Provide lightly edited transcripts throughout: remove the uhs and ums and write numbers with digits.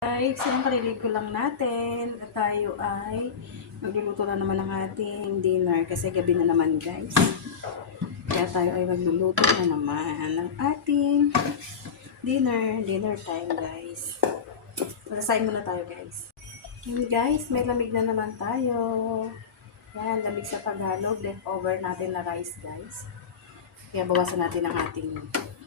Guys, yung kaliligo lang natin at tayo ay magluluto na naman ng ating dinner kasi gabi na naman guys. Kaya tayo ay magluluto na naman ng ating dinner time guys. Masasayin muna tayo guys. Yun guys, may lamig na naman tayo. Yan, lamig sa Tagalog, leftover natin na rice guys. Kaya bawasan natin ang ating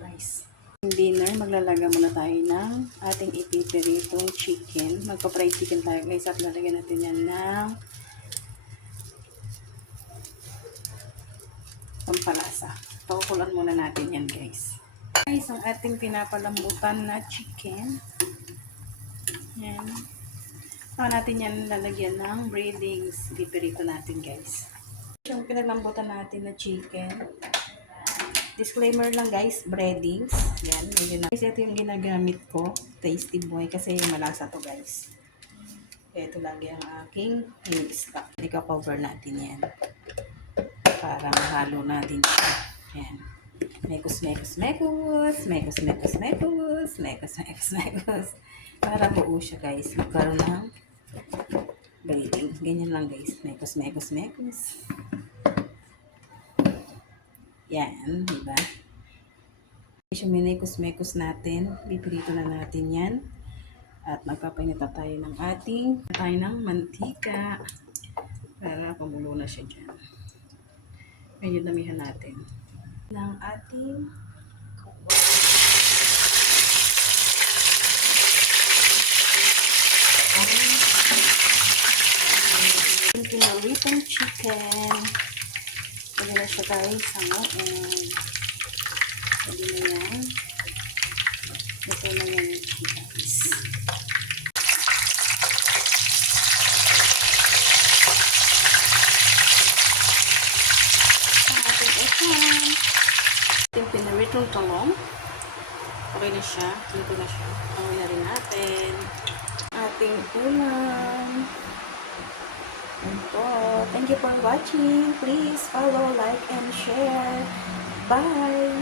rice. Dinner, maglalaga muna tayo ng ating ipipiritong chicken. Magpa-fried chicken tayo guys at lalagyan natin yan ng pampalasa. Pakukulan muna natin yan guys. Guys, ang ating pinapalambutan na chicken. Yan. Saka natin yan lalagyan ng breadings. Ipipirito natin guys. Yung pinalambutan natin na chicken. Disclaimer lang guys, breadings. Yan, medyo na. Guys, ito yung ginagamit ko. Tasty Boy kasi malasa to guys. Ito lagi ang aking in-stock. Ika-cover natin yan. Para mahalo natin siya. Yan. Mekos. Para buo siya guys. Magkaroon ng breading. Ganyan lang guys. Mekos. Yan, diba? Yung minekos-mekos natin, pipirito na natin yan. At magpapainita tayo ng mantika para pamulo na siya dyan. Medyo damihan natin ng ating pinaritong chicken. Pwede na siya guys, hangoin. Pwede na yan. Ito na yan guys. Yung pinaritong talong. Okay na siya. Dito na siya. Hangoin na rin natin. Ating ulam. Ito. Thank you for watching. Please follow, like, and share. Bye!